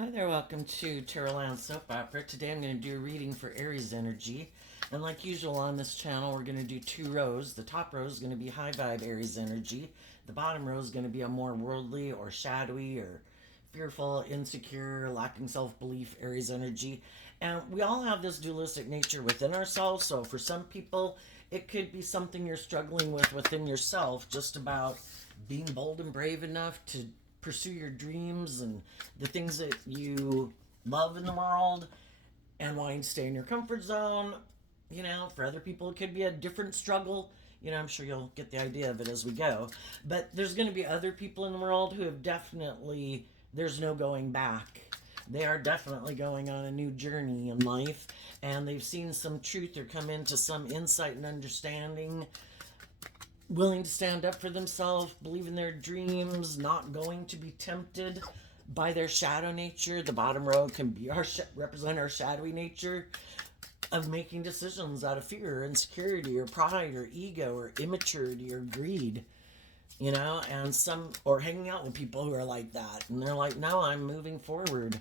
Hi there, welcome to Tarot Land Soap Opera. Today I'm going to do a reading for Aries energy. And like usual on this channel, we're going to do two rows. The top row is going to be high vibe Aries energy. The bottom row is going to be a more worldly or shadowy or fearful, insecure, lacking self-belief Aries energy. And we all have this dualistic nature within ourselves. So for some people, it could be something you're struggling with within yourself, just about being bold and brave enough to pursue your dreams and the things that you love in the world and wanting to stay in your comfort zone. You know, for other people, it could be a different struggle. You know, I'm sure you'll get the idea of it as we go. But there's going to be other people in the world who have definitely, there's no going back. They are definitely going on a new journey in life, and they've seen some truth or come into some insight and understanding, willing to stand up for themselves, believe in their dreams, not going to be tempted by their shadow nature. The bottom row can be represent our shadowy nature of making decisions out of fear, insecurity, or pride, or ego, or immaturity, or greed. You know, and some, or hanging out with people who are like that, and they're like, no, I'm moving forward.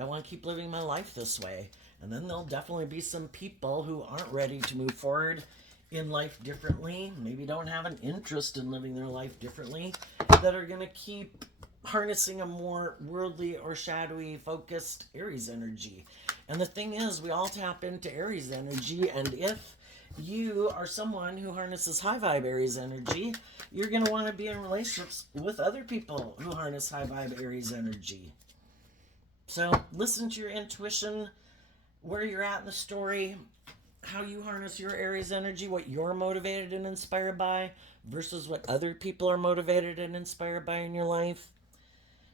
I want to keep living my life this way. And then there'll definitely be some people who aren't ready to move forward in life differently, maybe don't have an interest in living their life differently, that are going to keep harnessing a more worldly or shadowy focused Aries energy. And the thing is, we all tap into Aries energy, and if you are someone who harnesses high vibe Aries energy, you're going to want to be in relationships with other people who harness high vibe Aries energy. So listen to your intuition, where you're at in the story, how you harness your Aries energy, what you're motivated and inspired by versus what other people are motivated and inspired by in your life.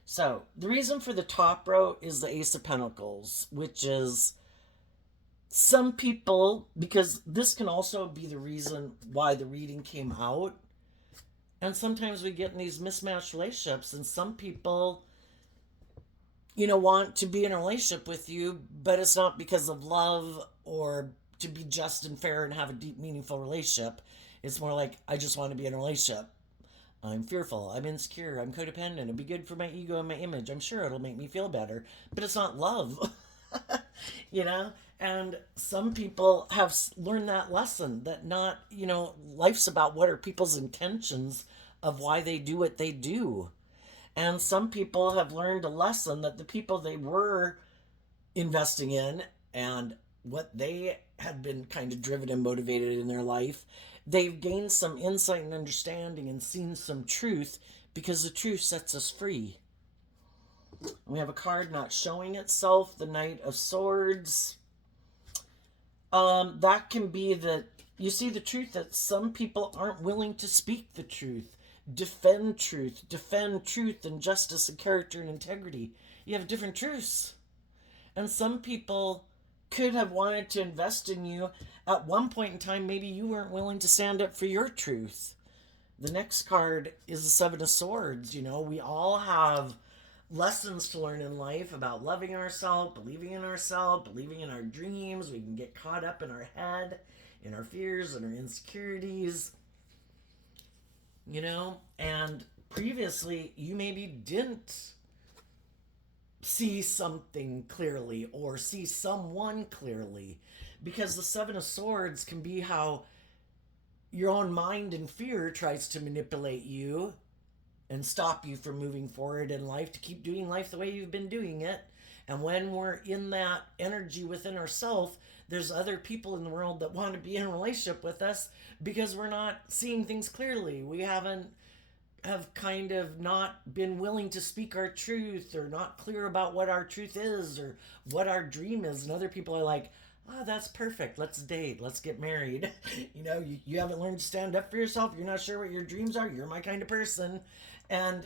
So, the reason for the top row is the Ace of Pentacles, which is some people, because this can also be the reason why the reading came out. And sometimes we get in these mismatched relationships, and some people, you know, want to be in a relationship with you, but it's not because of love or to be just and fair and have a deep, meaningful relationship. It's more like, I just want to be in a relationship. I'm fearful, I'm insecure, I'm codependent, it'll be good for my ego and my image. I'm sure it'll make me feel better, but it's not love. You know? And some people have learned that lesson that not, you know, life's about what are people's intentions of why they do what they do. And some people have learned a lesson that the people they were investing in and what they had been kind of driven and motivated in their life, they've gained some insight and understanding and seen some truth, because the truth sets us free. We have a card not showing itself, the Knight of Swords. That can be that you see the truth that some people aren't willing to speak the truth, defend truth and justice and character and integrity. You have different truths. And some people could have wanted to invest in you at one point in time. Maybe you weren't willing to stand up for your truth. The next card is the Seven of Swords. You know, we all have lessons to learn in life about loving ourselves, believing in our dreams. We can get caught up in our head, in our fears and our insecurities, you know, and previously you maybe didn't see something clearly or see someone clearly, because the Seven of Swords can be how your own mind and fear tries to manipulate you and stop you from moving forward in life, to keep doing life the way you've been doing it. And when we're in that energy within ourselves, there's other people in the world that want to be in a relationship with us because we're not seeing things clearly. We have kind of not been willing to speak our truth, or not clear about what our truth is or what our dream is. And other people are like, oh, that's perfect, let's date, let's get married. You know, you haven't learned to stand up for yourself, you're not sure what your dreams are, you're my kind of person. And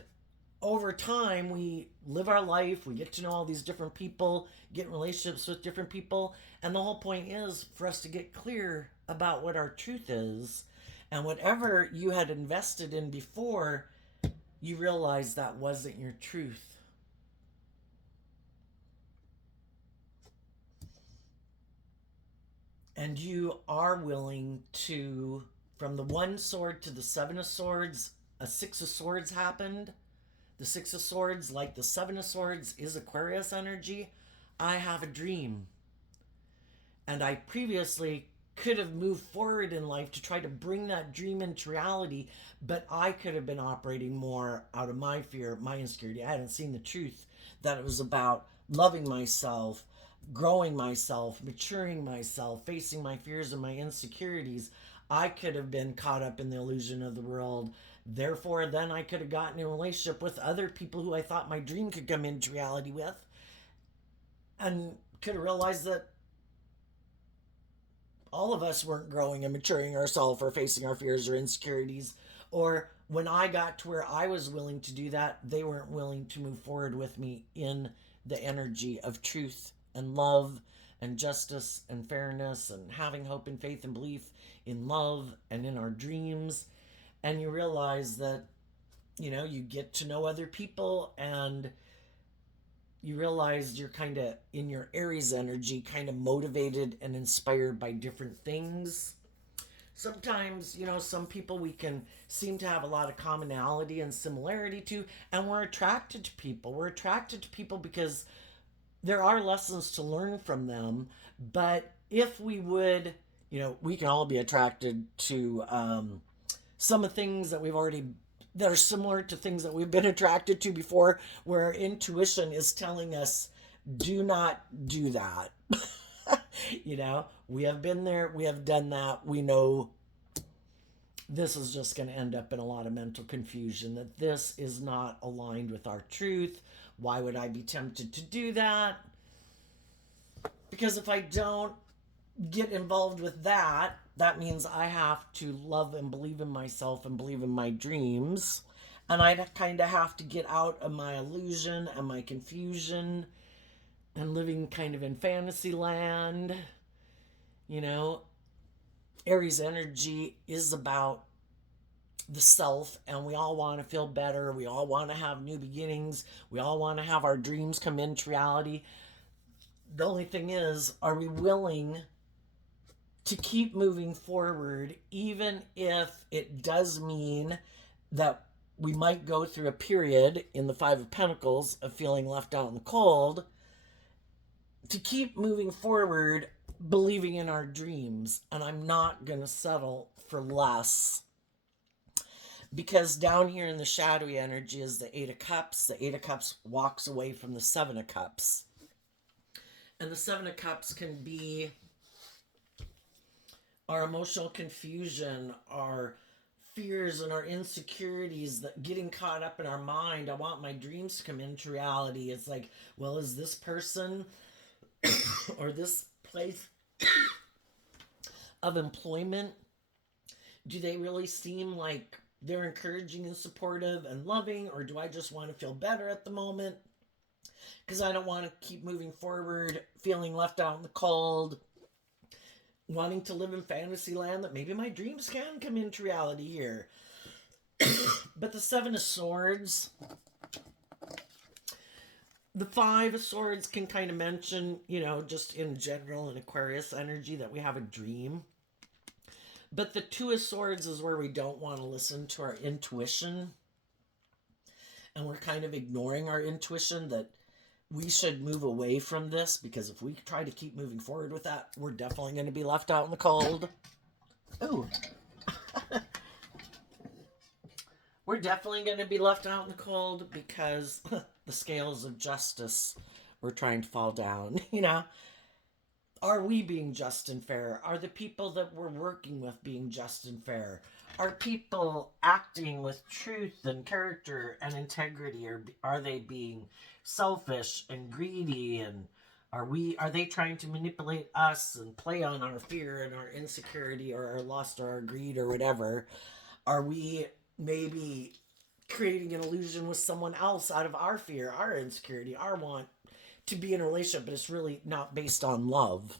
over time, we live our life, we get to know all these different people, get in relationships with different people, and the whole point is for us to get clear about what our truth is. And whatever you had invested in before, you realize that wasn't your truth. And you are willing to, from the one sword to the Seven of Swords, a Six of Swords happened. The Six of Swords, like the Seven of Swords, is Aquarius energy. I have a dream. And I previously could have moved forward in life to try to bring that dream into reality, but I could have been operating more out of my fear, my insecurity. I hadn't seen the truth that it was about loving myself, growing myself, maturing myself, facing my fears and my insecurities. I could have been caught up in the illusion of the world. Therefore, then I could have gotten in a relationship with other people who I thought my dream could come into reality with, and could have realized that all of us weren't growing and maturing ourselves or facing our fears or insecurities. Or when I got to where I was willing to do that, they weren't willing to move forward with me in the energy of truth and love and justice and fairness and having hope and faith and belief in love and in our dreams. And you realize that, you get to know other people, and you realize you're kind of in your Aries energy, kind of motivated and inspired by different things. Sometimes, some people we can seem to have a lot of commonality and similarity to, and we're attracted to people. We're attracted to people because there are lessons to learn from them. But if we would, we can all be attracted to some of the things that are similar to things that we've been attracted to before, where our intuition is telling us, do not do that. We have been there, we have done that, we know this is just going to end up in a lot of mental confusion, that this is not aligned with our truth. Why would I be tempted to do that? Because if I don't get involved with that, that means I have to love and believe in myself and believe in my dreams. And I kind of have to get out of my illusion and my confusion and living kind of in fantasy land. Aries energy is about the self, and we all want to feel better. We all want to have new beginnings. We all want to have our dreams come into reality. The only thing is, are we willing to keep moving forward, even if it does mean that we might go through a period in the Five of Pentacles of feeling left out in the cold, to keep moving forward, believing in our dreams. And I'm not going to settle for less, because down here in the shadowy energy is the Eight of Cups. The Eight of Cups walks away from the Seven of Cups. And the Seven of Cups can be our emotional confusion, our fears and our insecurities, that getting caught up in our mind. I want my dreams to come into reality. It's like, well, is this person or this place of employment, do they really seem like they're encouraging and supportive and loving, or do I just want to feel better at the moment because I don't want to keep moving forward feeling left out in the cold, wanting to live in fantasy land that maybe my dreams can come into reality here. But the Seven of Swords, the Five of Swords can kind of mention, just in general in Aquarius energy, that we have a dream. But the Two of Swords is where we don't want to listen to our intuition. And we're kind of ignoring our intuition, that we should move away from this, because if we try to keep moving forward with that, we're definitely going to be left out in the cold. Ooh. We're definitely going to be left out in the cold because the scales of justice were trying to fall down. Are we being just and fair? Are the people that we're working with being just and fair? Are people acting with truth and character and integrity, or are they being selfish and greedy? And are they trying to manipulate us and play on our fear and our insecurity or our lust or our greed or whatever? Are we maybe creating an illusion with someone else out of our fear, our insecurity, our want to be in a relationship, but it's really not based on love?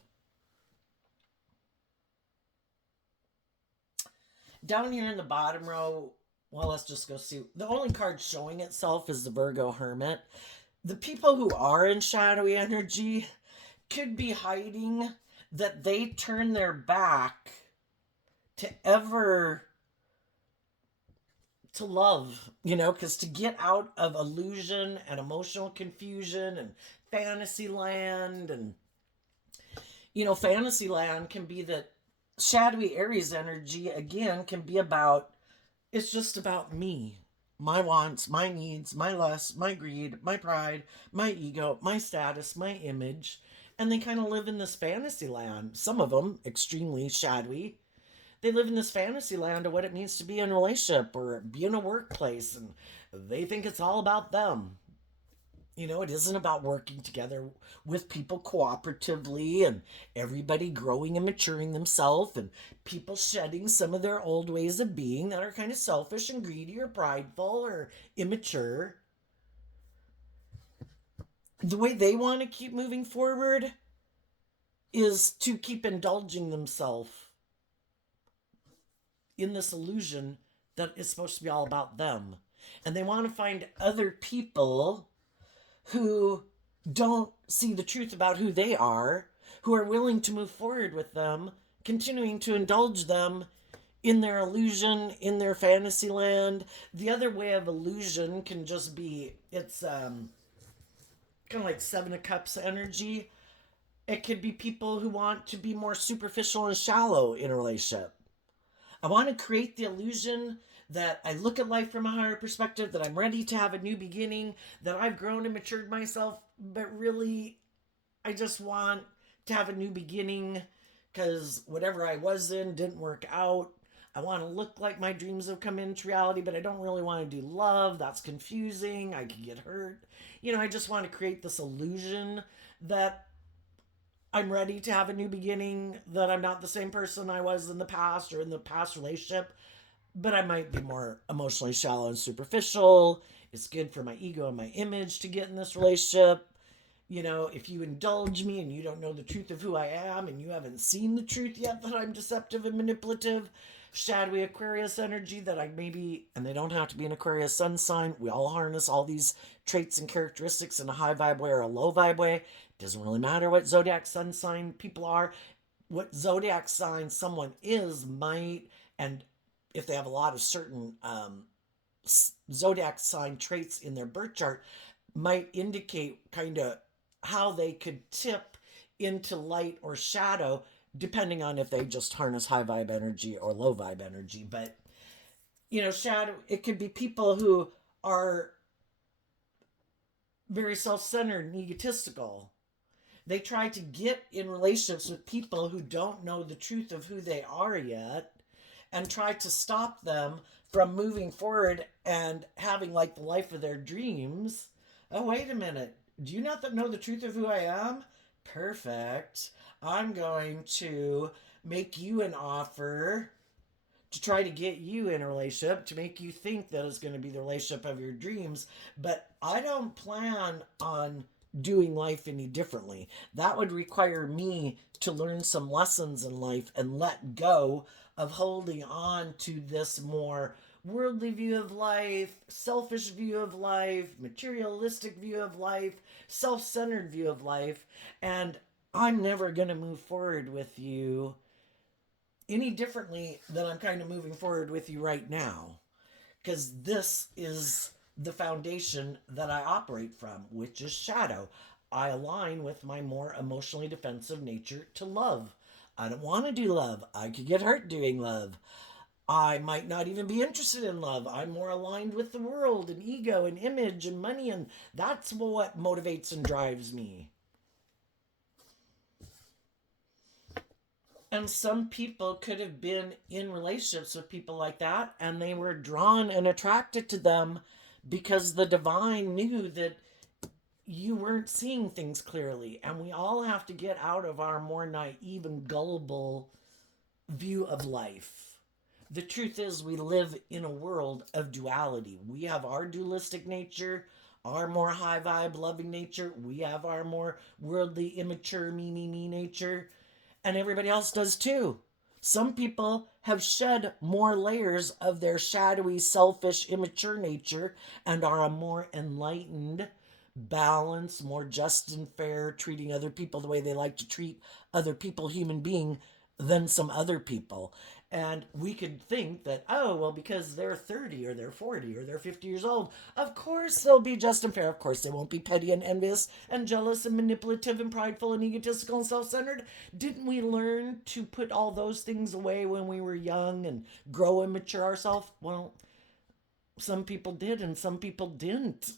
Down here in the bottom row, well, let's just go see. The only card showing itself is the Virgo Hermit. The people who are in shadowy energy could be hiding that they turn their back to ever to love, because to get out of illusion and emotional confusion and fantasy land, and fantasy land can be that shadowy Aries energy again can be about, it's just about me, my wants, my needs, my lust, my greed, my pride, my ego, my status, my image. And they kind of live in this fantasy land. Some of them extremely shadowy. They live in this fantasy land of what it means to be in a relationship or be in a workplace, and they think it's all about them. It isn't about working together with people cooperatively and everybody growing and maturing themselves and people shedding some of their old ways of being that are kind of selfish and greedy or prideful or immature. The way they want to keep moving forward is to keep indulging themselves in this illusion that it's supposed to be all about them. And they want to find other people who don't see the truth about who they are, who are willing to move forward with them, continuing to indulge them in their illusion, in their fantasy land. The other way of illusion can just be, it's kind of like Seven of Cups energy. It could be people who want to be more superficial and shallow in a relationship. I want to create the illusion that I look at life from a higher perspective, that I'm ready to have a new beginning, that I've grown and matured myself, but really, I just want to have a new beginning because whatever I was in didn't work out. I want to look like my dreams have come into reality, but I don't really want to do love. That's confusing. I could get hurt. I just want to create this illusion that I'm ready to have a new beginning, that I'm not the same person I was in the past or in the past relationship, but I might be more emotionally shallow and superficial. It's good for my ego and my image to get in this relationship. If you indulge me and you don't know the truth of who I am and you haven't seen the truth yet that I'm deceptive and manipulative, shadowy Aquarius energy that I maybe, and they don't have to be an Aquarius sun sign. We all harness all these traits and characteristics in a high vibe way or a low vibe way. It doesn't really matter what zodiac sun sign people are. What zodiac sign someone is might, and if they have a lot of certain zodiac sign traits in their birth chart, might indicate kind of how they could tip into light or shadow depending on if they just harness high vibe energy or low vibe energy. But shadow, it could be people who are very self-centered and egotistical. They try to get in relationships with people who don't know the truth of who they are yet and try to stop them from moving forward and having like the life of their dreams. Oh, wait a minute. Do you not know the truth of who I am? Perfect. I'm going to make you an offer to try to get you in a relationship, to make you think that it's going to be the relationship of your dreams. But I don't plan on doing life any differently. That would require me to learn some lessons in life and let go of holding on to this more worldly view of life, selfish view of life, materialistic view of life, self-centered view of life. And I'm never going to move forward with you any differently than I'm kind of moving forward with you right now. Because this is the foundation that I operate from, which is shadow. I align with my more emotionally defensive nature to love. I don't want to do love. I could get hurt doing love. I might not even be interested in love. I'm more aligned with the world and ego and image and money, and that's what motivates and drives me. And some people could have been in relationships with people like that, and they were drawn and attracted to them because the divine knew that you weren't seeing things clearly. And we all have to get out of our more naive and gullible view of life. The truth is, we live in a world of duality. We have our dualistic nature, our more high vibe, loving nature. We have our more worldly, immature, me nature. And everybody else does too. Some people have shed more layers of their shadowy, selfish, immature nature and are a more enlightened, balanced, more just and fair, treating other people the way they like to treat other people, human being, than some other people. And we could think that, oh, well, because they're 30 or they're 40 or they're 50 years old, of course they'll be just and fair. Of course they won't be petty and envious and jealous and manipulative and prideful and egotistical and self centered. Didn't we learn to put all those things away when we were young and grow and mature ourselves? Well, some people did and some people didn't.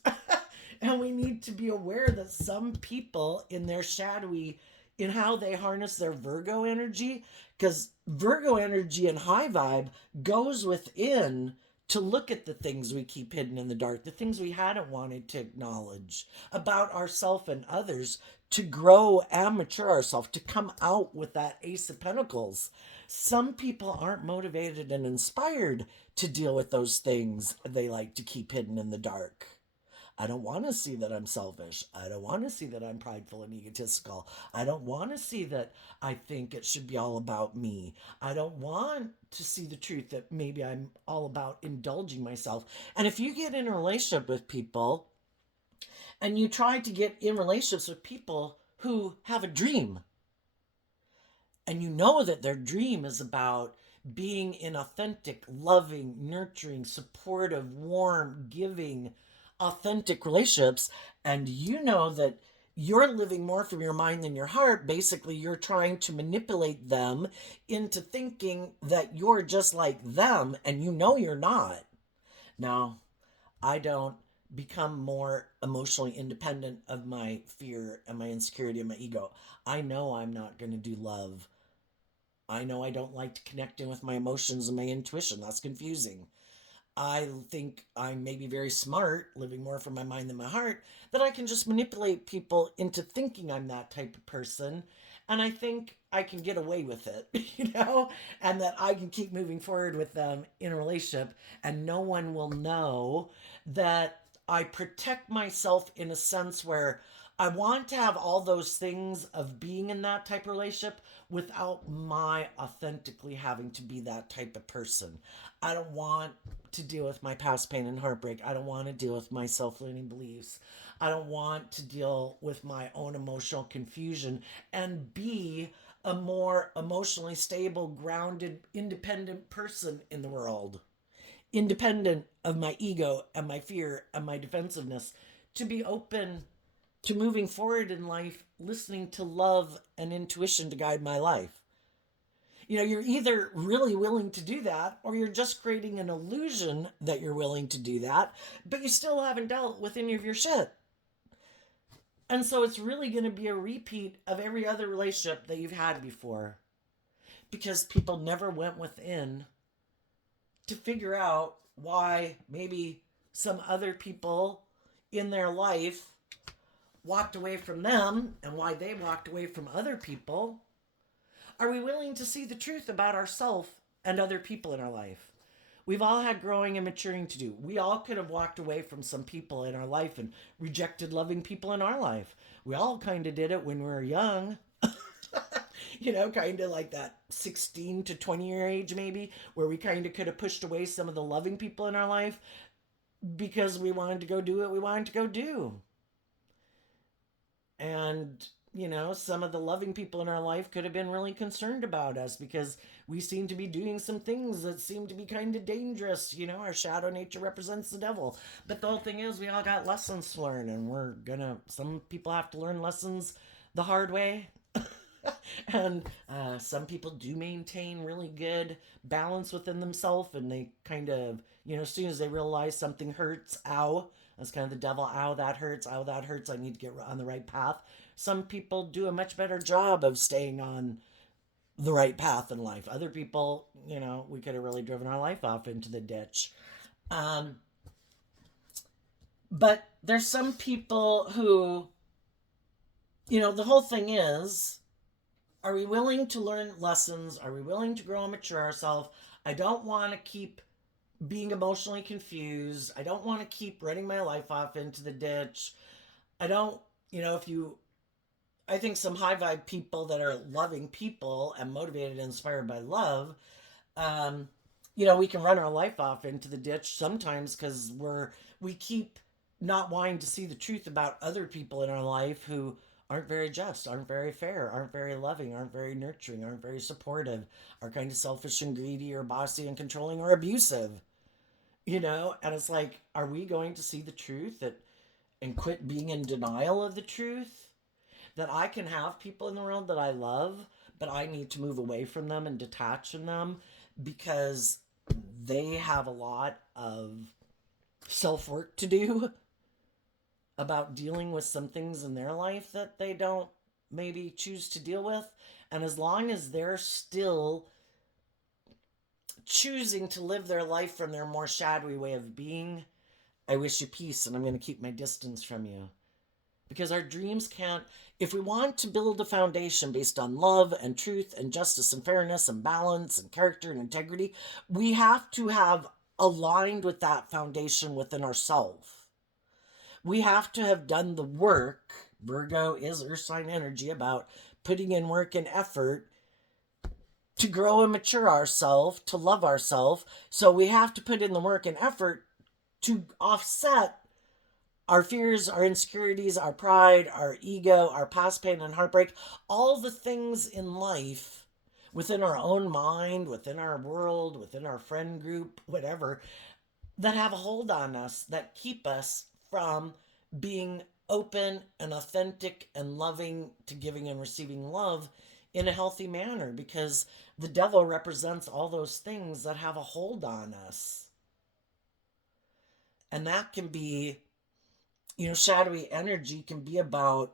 And we need to be aware that some people in their shadowy, in how they harness their Virgo energy, because Virgo energy and high vibe goes within to look at the things we keep hidden in the dark, the things we hadn't wanted to acknowledge about ourselves and others, to grow and mature ourselves, to come out with that Ace of Pentacles. Some people aren't motivated and inspired to deal with those things they like to keep hidden in the dark. I don't want to see that I'm selfish. I don't want to see that I'm prideful and egotistical. I don't want to see that I think it should be all about me. I don't want to see the truth that maybe I'm all about indulging myself. And if you get in a relationship with people and you try to get in relationships with people who have a dream, and you know that their dream is about being in authentic, loving, nurturing, supportive, warm, giving, authentic relationships, and you know that you're living more from your mind than your heart, basically you're trying to manipulate them into thinking that you're just like them, and you know you're not. Now, I don't become more emotionally independent of my fear and my insecurity and my ego. I know I'm not going to do love. I know I don't like connecting with my emotions and my intuition. That's confusing. I think I'm maybe very smart, living more from my mind than my heart, that I can just manipulate people into thinking I'm that type of person. And I think I can get away with it, and that I can keep moving forward with them in a relationship, and no one will know that I protect myself in a sense where I want to have all those things of being in that type of relationship without my authentically having to be that type of person. I don't want to deal with my past pain and heartbreak. I don't want to deal with my self-limiting beliefs. I don't want to deal with my own emotional confusion and be a more emotionally stable, grounded, independent person in the world. Independent of my ego and my fear and my defensiveness, to be open to moving forward in life, listening to love and intuition to guide my life. You're either really willing to do that or you're just creating an illusion that you're willing to do that, but you still haven't dealt with any of your shit. And so it's really going to be a repeat of every other relationship that you've had before, because people never went within to figure out why maybe some other people in their life walked away from them and why they walked away from other people. Are we willing to see the truth about ourselves and other people in our life? We've all had growing and maturing to do. We all could have walked away from some people in our life and rejected loving people in our life. We all kind of did it when we were young. Kind of like that 16 to 20-year age, maybe, where we kind of could have pushed away some of the loving people in our life because we wanted to go do what we wanted to go do. And some of the loving people in our life could have been really concerned about us because we seem to be doing some things that seem to be kind of dangerous. Our shadow nature represents the devil. But the whole thing is, we all got lessons to learn, and some people have to learn lessons the hard way. And some people do maintain really good balance within themselves, and they kind of, as soon as they realize something hurts, ow, that's kind of the devil, ow, that hurts, I need to get on the right path. Some people do a much better job of staying on the right path in life. Other people, we could have really driven our life off into the ditch. But there's some people who, the whole thing is, are we willing to learn lessons? Are we willing to grow and mature ourselves? I don't want to keep being emotionally confused. I don't want to keep running my life off into the ditch. I don't, I think some high vibe people that are loving people and motivated and inspired by love, we can run our life off into the ditch sometimes because we keep not wanting to see the truth about other people in our life who aren't very just, aren't very fair, aren't very loving, aren't very nurturing, aren't very supportive, are kind of selfish and greedy or bossy and controlling or abusive, you know? And it's like, are we going to see the truth that and quit being in denial of the truth? That I can have people in the world that I love, but I need to move away from them and detach from them because they have a lot of self work to do about dealing with some things in their life that they don't maybe choose to deal with. And as long as they're still choosing to live their life from their more shadowy way of being, I wish you peace and I'm going to keep my distance from you. Because our dreams can't, if we want to build a foundation based on love and truth and justice and fairness and balance and character and integrity, we have to have aligned with that foundation within ourselves. We have to have done the work. Virgo is earth sign energy, about putting in work and effort to grow and mature ourselves, to love ourselves. So we have to put in the work and effort to offset our fears, our insecurities, our pride, our ego, our past pain and heartbreak, all the things in life within our own mind, within our world, within our friend group, whatever, that have a hold on us, that keep us from being open and authentic and loving to giving and receiving love in a healthy manner, because the devil represents all those things that have a hold on us. And that can be, you know, shadowy energy can be about,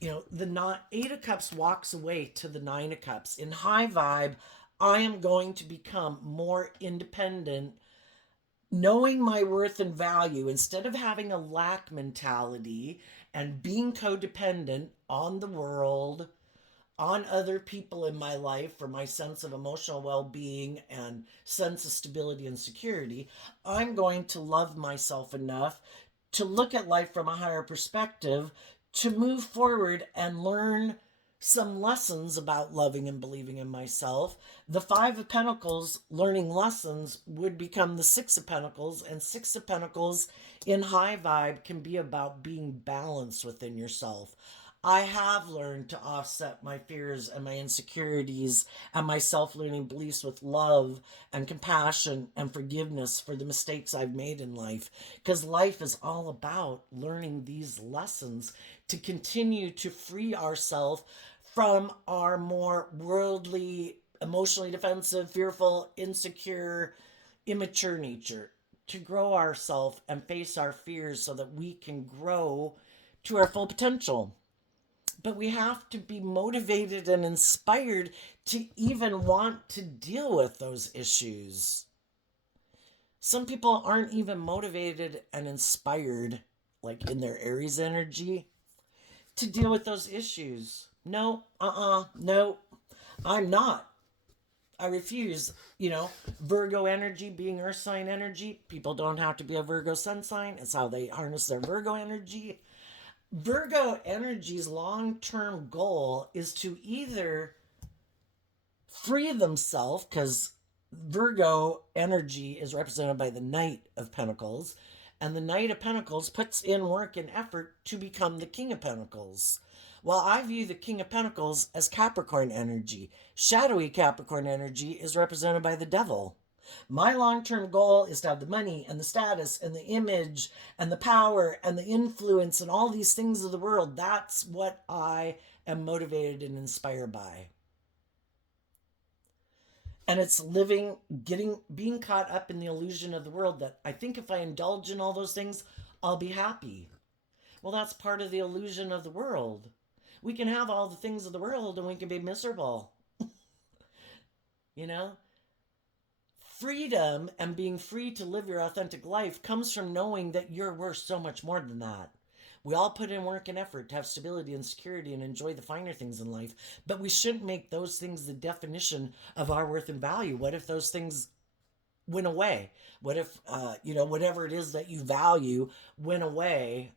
you know, the not eight of cups walks away to the nine of cups. In high vibe, I am going to become more independent, knowing my worth and value instead of having a lack mentality and being codependent on the world, on other people in my life for my sense of emotional well-being and sense of stability and security. I'm going to love myself enough to look at life from a higher perspective, to move forward and learn some lessons about loving and believing in myself. The Five of Pentacles, learning lessons, would become the Six of Pentacles, and Six of Pentacles in high vibe can be about being balanced within yourself. I have learned to offset my fears and my insecurities and my self learning beliefs with love and compassion and forgiveness for the mistakes I've made in life. Because life is all about learning these lessons to continue to free ourselves from our more worldly, emotionally defensive, fearful, insecure, immature nature. To grow ourselves and face our fears so that we can grow to our full potential. But we have to be motivated and inspired to even want to deal with those issues. Some people aren't even motivated and inspired, like in their Aries energy, to deal with those issues. No, no, I'm not. I refuse. You know, Virgo energy being earth sign energy, people don't have to be a Virgo sun sign. It's how they harness their Virgo energy. Virgo energy's long term goal is to either free themselves, because Virgo energy is represented by the Knight of Pentacles, and the Knight of Pentacles puts in work and effort to become the King of Pentacles. While I view the King of Pentacles as Capricorn energy, shadowy Capricorn energy is represented by the Devil. My long term goal is to have the money and the status and the image and the power and the influence and all these things of the world. That's what I am motivated and inspired by. And it's living, being caught up in the illusion of the world that I think if I indulge in all those things, I'll be happy. Well, that's part of the illusion of the world. We can have all the things of the world and we can be miserable. You know? Freedom and being free to live your authentic life comes from knowing that you're worth so much more than that. We all put in work and effort to have stability and security and enjoy the finer things in life, but we shouldn't make those things the definition of our worth and value. What if those things went away? What if, you know, whatever it is that you value went away?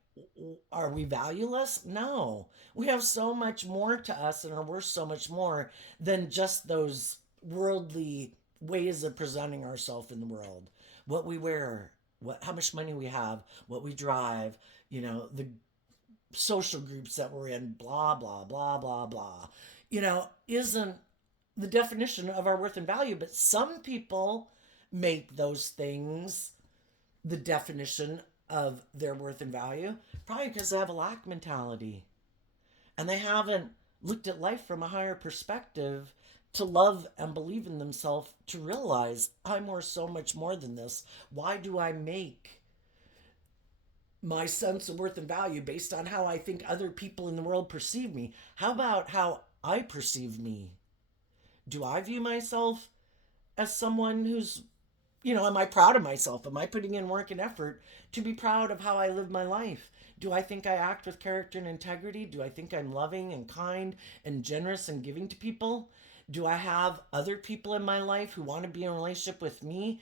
Are we valueless? No. We have so much more to us and are worth so much more than just those worldly ways of presenting ourselves in the world. What we wear, how much money we have, what we drive, you know, the social groups that we're in, blah, blah, blah, blah, blah, isn't the definition of our worth and value. But some people make those things the definition of their worth and value, probably because they have a lack mentality and they haven't looked at life from a higher perspective to love and believe in themselves, to realize I'm worth so much more than this. Why do I make my sense of worth and value based on how I think other people in the world perceive me? How about how I perceive me? Do I view myself as someone who's, am I proud of myself? Am I putting in work and effort to be proud of how I live my life? Do I think I act with character and integrity? Do I think I'm loving and kind and generous and giving to people? Do I have other people in my life who want to be in a relationship with me,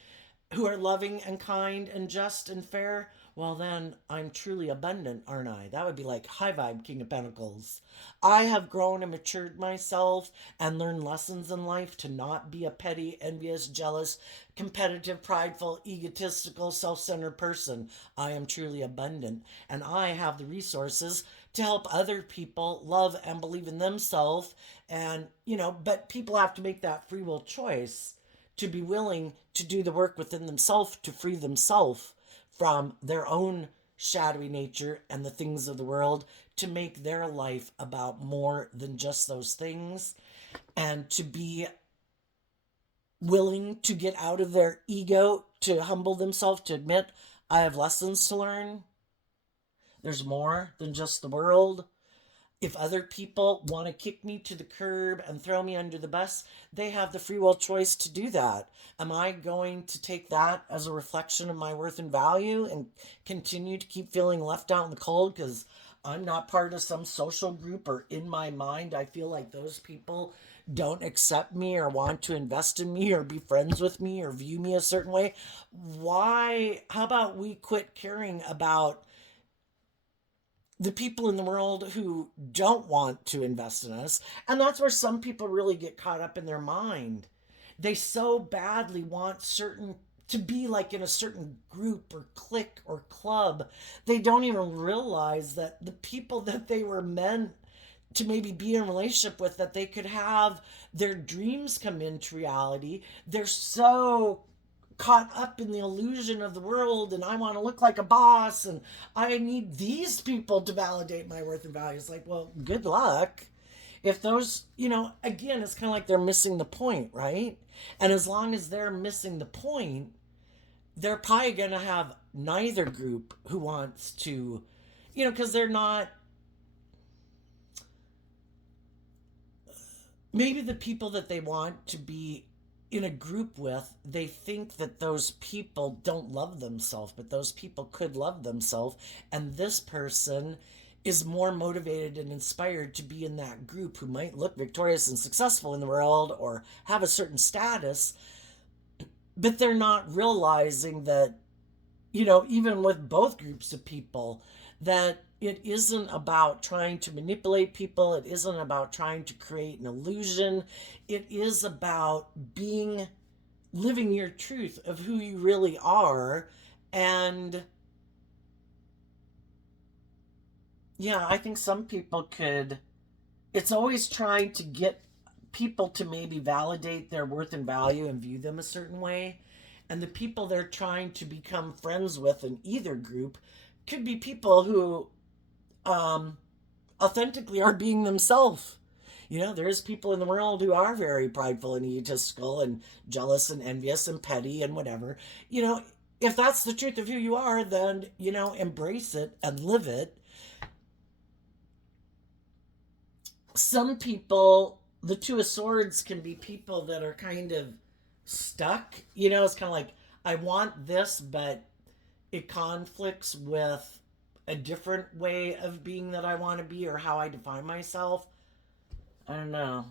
who are loving and kind and just and fair? Well, then I'm truly abundant, aren't I? That would be like high vibe King of Pentacles. I have grown and matured myself and learned lessons in life to not be a petty, envious, jealous, competitive, prideful, egotistical, self-centered person. I am truly abundant, and I have the resources to help other people love and believe in themselves. And, but people have to make that free will choice to be willing to do the work within themselves to free themselves from their own shadowy nature and the things of the world, to make their life about more than just those things, and to be willing to get out of their ego, to humble themselves, to admit, I have lessons to learn. There's more than just the world. If other people want to kick me to the curb and throw me under the bus, they have the free will choice to do that. Am I going to take that as a reflection of my worth and value and continue to keep feeling left out in the cold because I'm not part of some social group, or in my mind I feel like those people don't accept me or want to invest in me or be friends with me or view me a certain way? Why? How about we quit caring about the people in the world who don't want to invest in us? And that's where some people really get caught up in their mind. They so badly want certain to be like in a certain group or clique or club, they don't even realize that the people that they were meant to maybe be in a relationship with, that they could have their dreams come into reality, they're so caught up in the illusion of the world, and I want to look like a boss, and I need these people to validate my worth and value. It's like, well, good luck. If those, again, it's kind of like they're missing the point, right? And as long as they're missing the point, they're probably going to have neither group who wants to, because they're not, maybe the people that they want to be in a group with, they think that those people don't love themselves, but those people could love themselves. And this person is more motivated and inspired to be in that group, who might look victorious and successful in the world or have a certain status, but they're not realizing that, even with both groups of people, that it isn't about trying to manipulate people. It isn't about trying to create an illusion. It is about living your truth of who you really are. And yeah, I think some people it's always trying to get people to maybe validate their worth and value and view them a certain way. And the people they're trying to become friends with in either group could be people who authentically are being themselves. There's people in the world who are very prideful and egotistical and jealous and envious and petty and whatever. If that's the truth of who you are, then, embrace it and live it. Some people, the Two of Swords can be people that are kind of stuck. It's kind of like, I want this, but it conflicts with a different way of being that I want to be, or how I define myself. I don't know.